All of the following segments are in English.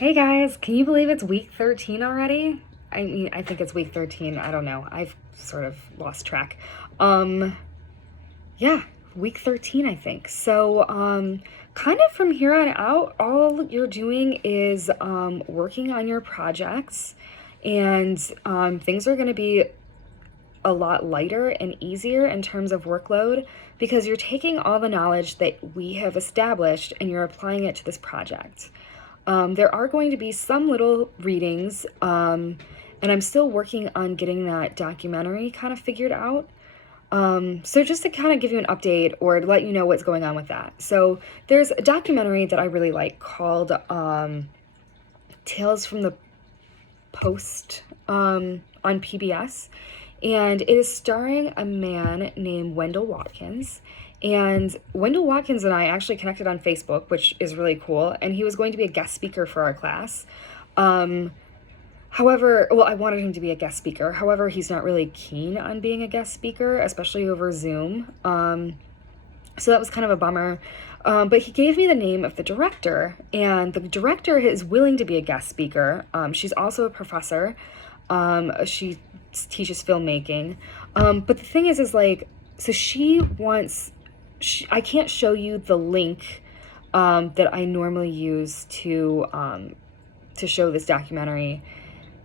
Hey guys, can you believe it's week 13 already? I mean, I think it's week 13. I don't know. I've sort of lost track. Um, yeah, week 13, I think. So, kind of from here on out, all you're doing is working on your projects, and things are going to be a lot lighter and easier in terms of workload because you're taking all the knowledge that we have established and you're applying it to this project. There are going to be some little readings, and I'm still working on getting that documentary kind of figured out. So just to kind of give you an update or to let you know what's going on with that. So there's a documentary that I really like called Tales from the Post on PBS, and it is starring a man named Wendell Watkins. And Wendell Watkins and I actually connected on Facebook, which is really cool. And he was going to be a guest speaker for our class. However, well, I wanted him to be a guest speaker. However, he's not really keen on being a guest speaker, especially over Zoom. So that was kind of a bummer. But he gave me the name of the director, and the director is willing to be a guest speaker. She's also a professor. She teaches filmmaking. But the thing is like, so she wants, I can't show you the link that I normally use to show this documentary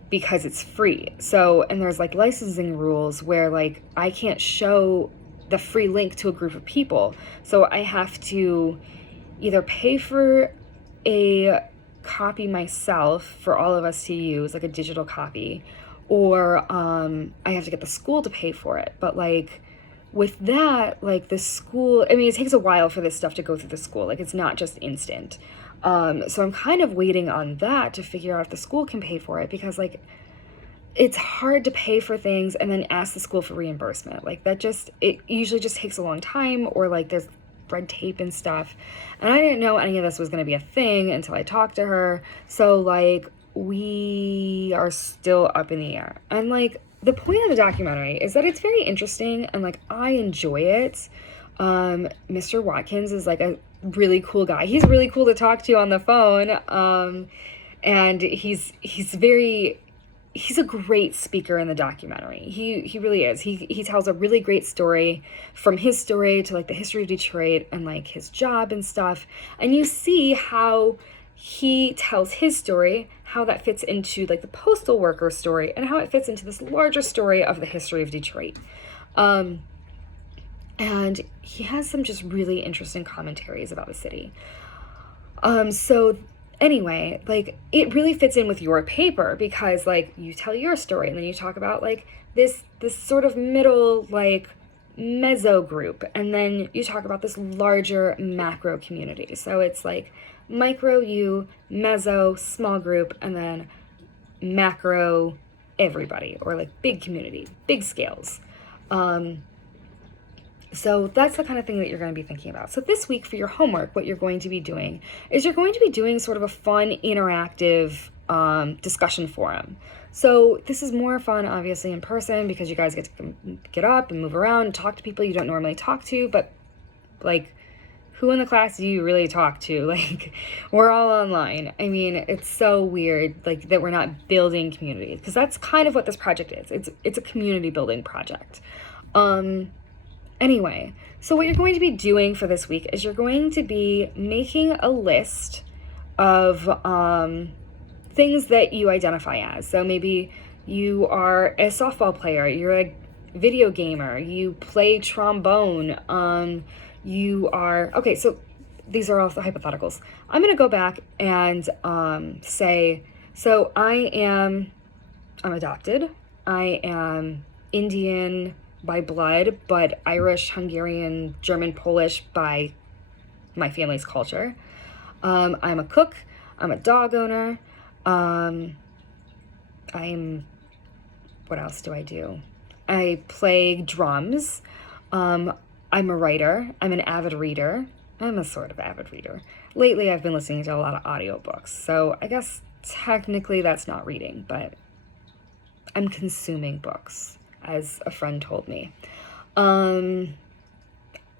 because it's free. So, and there's like licensing rules where like I can't show the free link to a group of people. So I have to either pay for a copy myself for all of us to use, like a digital copy, or I have to get the school to pay for it. But like with that, like the school, I mean, it takes a while for this stuff to go through the school. Like it's not just instant. So I'm kind of waiting on that to figure out if the school can pay for it, because like it's hard to pay for things and then ask the school for reimbursement. Like that just, it usually just takes a long time, or like there's red tape and stuff. And I didn't know any of this was going to be a thing until I talked to her. So like we are still up in the air. And like the point of the documentary is that it's very interesting and like I enjoy it. Mr. Watkins is like a really cool guy. He's really cool to talk to on the phone. And he's a great speaker in the documentary. He really is. He tells a really great story, from his story to like the history of Detroit and like his job and stuff. And you see how he tells his story, how that fits into like the postal worker story, and how it fits into this larger story of the history of Detroit. And he has some just really interesting commentaries about the city. So anyway, like it really fits in with your paper because like you tell your story and then you talk about like this sort of middle like meso group, and then you talk about this larger macro community. So it's like micro you, meso small group, and then macro everybody, or like big community, big scales. So that's the kind of thing that you're going to be thinking about. So this week for your homework, what you're going to be doing is you're going to be doing sort of a fun, interactive discussion forum. So this is more fun, obviously, in person because you guys get to get up and move around and talk to people you don't normally talk to. But like, who in the class do you really talk to? Like, we're all online. I mean, it's so weird, like, that we're not building community, because that's kind of what this project is. It's a community building project. Anyway, so what you're going to be doing for this week is you're going to be making a list of things that you identify as. So maybe you are a softball player, you're a video gamer, you play trombone, you are, okay, so these are all the hypotheticals. I'm going to go back and say, so I'm adopted, I am Indian by blood, but Irish, Hungarian, German, Polish by my family's culture. I'm a cook. I'm a dog owner. What else do I do? I play drums. I'm a writer. I'm an avid reader. I'm a sort of avid reader. Lately, I've been listening to a lot of audiobooks, so I guess technically that's not reading, but I'm consuming books, as a friend told me.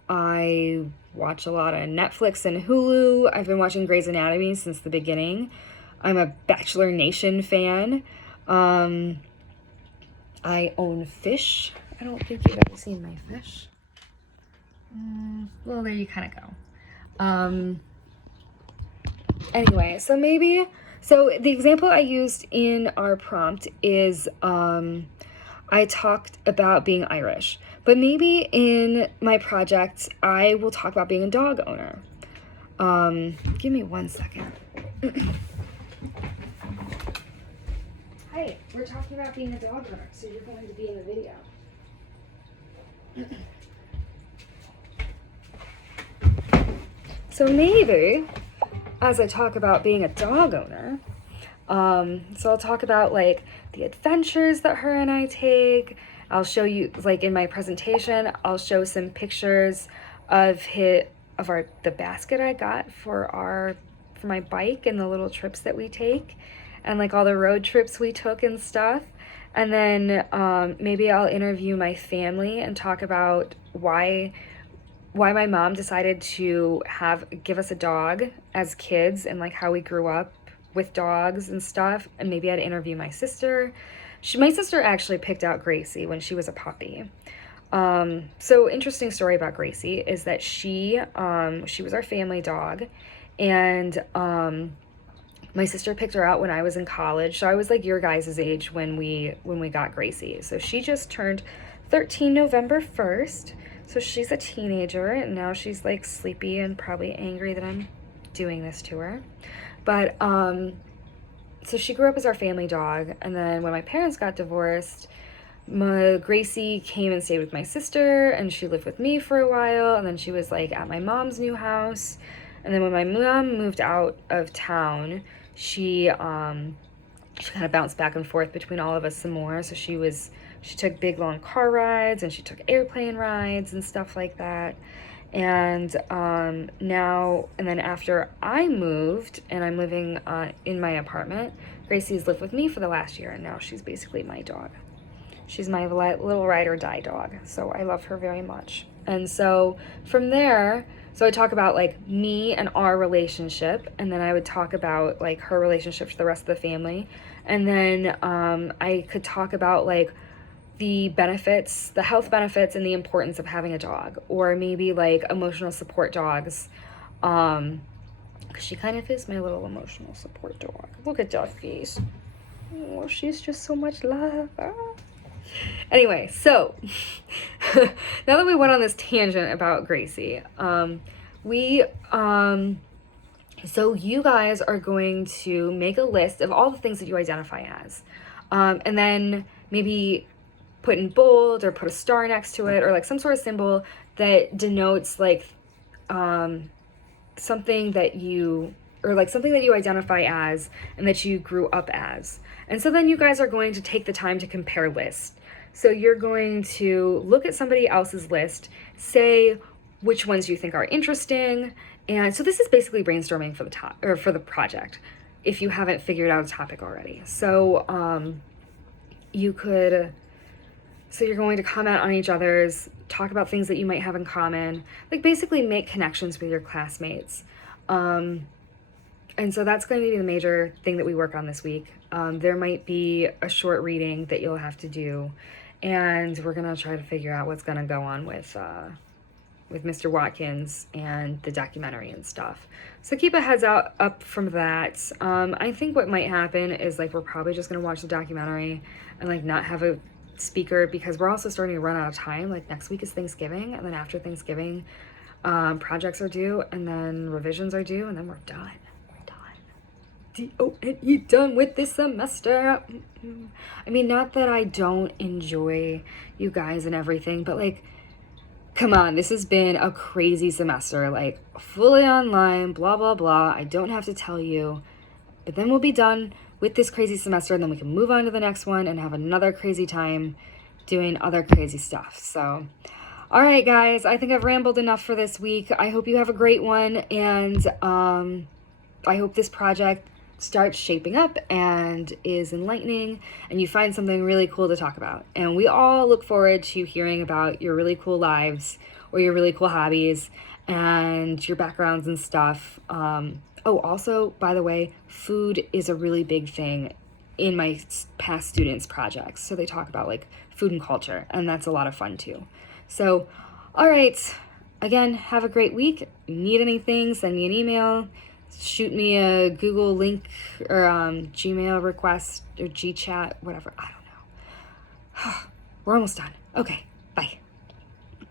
I watch a lot of Netflix and Hulu. I've been watching Grey's Anatomy since the beginning. I'm a Bachelor Nation fan. I own fish. I don't think you've ever seen my fish. Well, there you kind of go. Anyway, so the example I used in our prompt is, I talked about being Irish, but maybe in my project, I will talk about being a dog owner. Give me 1 second. Hi, we're talking about being a dog owner, so you're going to be in the video. So maybe, as I talk about being a dog owner, so I'll talk about like the adventures that her and I take. I'll show you, like in my presentation, I'll show some pictures of the basket I got for my bike and the little trips that we take, and like all the road trips we took and stuff. And then maybe I'll interview my family and talk about why my mom decided to give us a dog as kids, and like how we grew up with dogs and stuff. And maybe I'd interview my sister. My sister actually picked out Gracie when she was a puppy. So interesting story about Gracie is that she was our family dog, and my sister picked her out when I was in college. So I was like your guys' age when we got Gracie. So she just turned 13 November 1st. So she's a teenager, and now she's like sleepy and probably angry that I'm doing this to her. But so she grew up as our family dog, and then when my parents got divorced, Gracie came and stayed with my sister, and she lived with me for a while, and then she was like at my mom's new house. And then when my mom moved out of town, she kind of bounced back and forth between all of us some more. So she took big long car rides, and she took airplane rides and stuff like that. And then after I moved and I'm living in my apartment, Gracie's lived with me for the last year, and now she's basically my dog. She's my little ride or die dog, so I love her very much. And so from there, so I talk about like me and our relationship, and then I would talk about like her relationship to the rest of the family. And then I could talk about like the benefits, the health benefits, and the importance of having a dog, or maybe like emotional support dogs. Because she kind of is my little emotional support dog. Look at that face. Oh, she's just so much love. Ah. Anyway, so now that we went on this tangent about Gracie, so you guys are going to make a list of all the things that you identify as, and then maybe put in bold or put a star next to it, or like some sort of symbol that denotes like something that you identify as and that you grew up as. And so then you guys are going to take the time to compare lists. So you're going to look at somebody else's list, say which ones you think are interesting. And so this is basically brainstorming for the project, if you haven't figured out a topic already. So you're going to comment on each other's, talk about things that you might have in common, like basically make connections with your classmates. And so that's going to be the major thing that we work on this week. There might be a short reading that you'll have to do, and we're going to try to figure out what's going to go on with Mr. Watkins and the documentary and stuff. So keep a heads up from that. I think what might happen is like we're probably just going to watch the documentary and like not have a speaker, because we're also starting to run out of time. Like next week is Thanksgiving, and then after Thanksgiving, projects are due, and then revisions are due, and then we're done. D-O-N-E, done with this semester. I mean, not that I don't enjoy you guys and everything, but like, come on, this has been a crazy semester, like fully online, blah, blah, blah. I don't have to tell you, but then we'll be done with this crazy semester, and then we can move on to the next one and have another crazy time doing other crazy stuff. So, all right, guys, I think I've rambled enough for this week. I hope you have a great one, and I hope this project starts shaping up and is enlightening, and you find something really cool to talk about. And we all look forward to hearing about your really cool lives or your really cool hobbies and your backgrounds and stuff. Oh, also, by the way, food is a really big thing in my past students' projects. So they talk about like food and culture, and that's a lot of fun too. So, all right. Again, have a great week. Need anything, send me an email, shoot me a Google link or Gmail request or GChat, whatever. I don't know. We're almost done. Okay, bye.